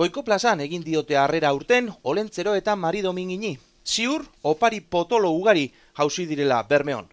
Goiko plazan egin diote harrera aurten Olentzero eta Mari Domingini. Ziur, opari potolo ugari jauzi direla Bermeon.